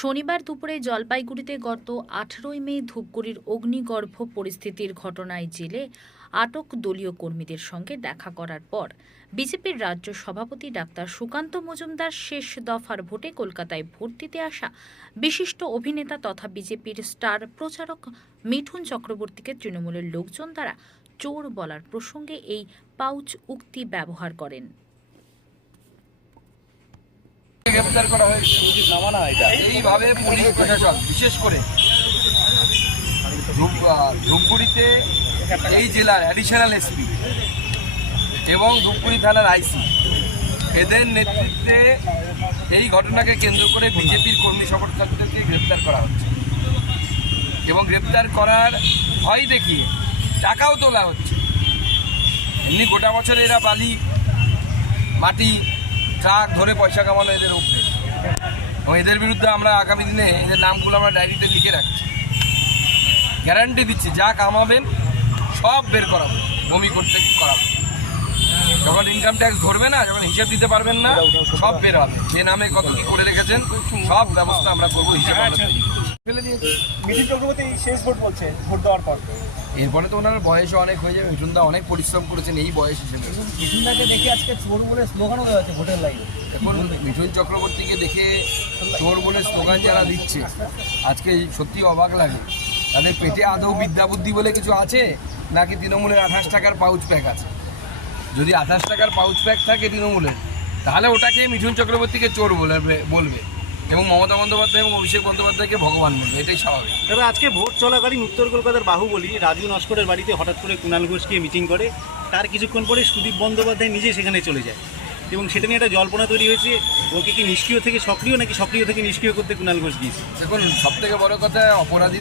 শনিবার দুপুরে জলপাইগুড়িতে গত 18 মে ধূপগুড়ির অগ্নিগর্ভ পরিস্থিতির ঘটনায় জেলে আটক দলীয় কর্মীদের সঙ্গে দেখা করার পর বিজেপির রাজ্য সভাপতি ডাক্তার সুকান্ত মজুমদার শেষ দফার ভোটে কলকাতায় ভোট দিতে আসা বিশিষ্ট অভিনেতা তথা বিজেপির স্টার প্রচারক মিঠুন চক্রবর্তীকে তৃণমূলের লোকজন দ্বারা চোর বলার প্রসঙ্গে এই পাউচ উক্তি ব্যবহার করেন। গ্রেফতার করা হয়েছে এইভাবে পুলিশ প্রশাসন বিশেষ করে ধূপগুড়িতে এই জেলার অ্যাডিশনাল এসপি এবং ধূপগুড়ি থানার আইসি এদের নেতৃত্বে এই ঘটনাকে কেন্দ্র করে বিজেপির কর্মী সমর্থকদেরকে গ্রেফতার করা হচ্ছে এবং গ্রেফতার করার ভয় দেখিয়ে টাকাও তোলা হচ্ছে। এমনি গোটা বছর এরা বালি মাটি ট্রাক ধরে পয়সা কামানো এদের উপরে, এবং এদের বিরুদ্ধে আমরা আগামী দিনে এদের নামগুলো আমরা ডায়েরিতে লিখে রাখছি। গ্যারান্টি দিচ্ছি যা কামাবেন সব বের করাবো, বমি করতে করাবো। যখন ইনকাম ট্যাক্স ধরবে না, যখন হিসাব দিতে পারবেন না, সব বের হবে। যে নামে কত কি করে রেখেছেন সব ব্যবস্থা আমরা করবো। হিসাব ফেলে দিয়েছি। মিঠুন চক্রবর্তী শেষ ভোট বলছে ভোট দেওয়ার পর। এরপরে তো ওনার বয়সও অনেক হয়ে যাবে। মিঠুনদা অনেক পরিশ্রম করেছেন এই বয়স হিসেবে। মিঠুনদাকে দেখে আজকে চোর বলে স্লোগানও দেওয়া হচ্ছে ভোটের লাইনে। এখন মিঠুন চক্রবর্তীকে দেখে চোর বলে স্লোগান যারা দিচ্ছে আজকে সত্যি অবাক লাগে। তাদের পেটে আদৌ বিদ্যা বুদ্ধি বলে কিছু আছে নাকি তৃণমূলের 28 টাকার পাউচ প্যাক আছে? যদি 28 টাকার পাউচ প্যাক থাকে তৃণমূলের, তাহলে ওটাকে মিঠুন চক্রবর্তীকে চোর বলবে এবং মমতা বন্দ্যোপাধ্যায় এবং অভিষেক বন্দ্যোপাধ্যায়কে ভগবান বলবে। এটাই স্বাভাবিক। তবে আজকে ভোট চলাকালীন উত্তর কলকাতার বাহুবলী রাজু নস্করের বাড়িতে হঠাৎ করে কুণাল ঘোষ গিয়ে মিটিং করে। তার কিছুক্ষণ পরে সুদীপ বন্দ্যোপাধ্যায় নিজে সেখানে চলে যায় এবং সেটা নিয়ে একটা জল্পনা তৈরি হয়েছে। ওকে কি নিষ্ক্রিয় থেকে সক্রিয় নাকি সক্রিয় থেকে নিষ্ক্রিয় করতে কুণাল ঘোষ গিয়েছে? দেখুন, সবথেকে বড় কথা অপরাধী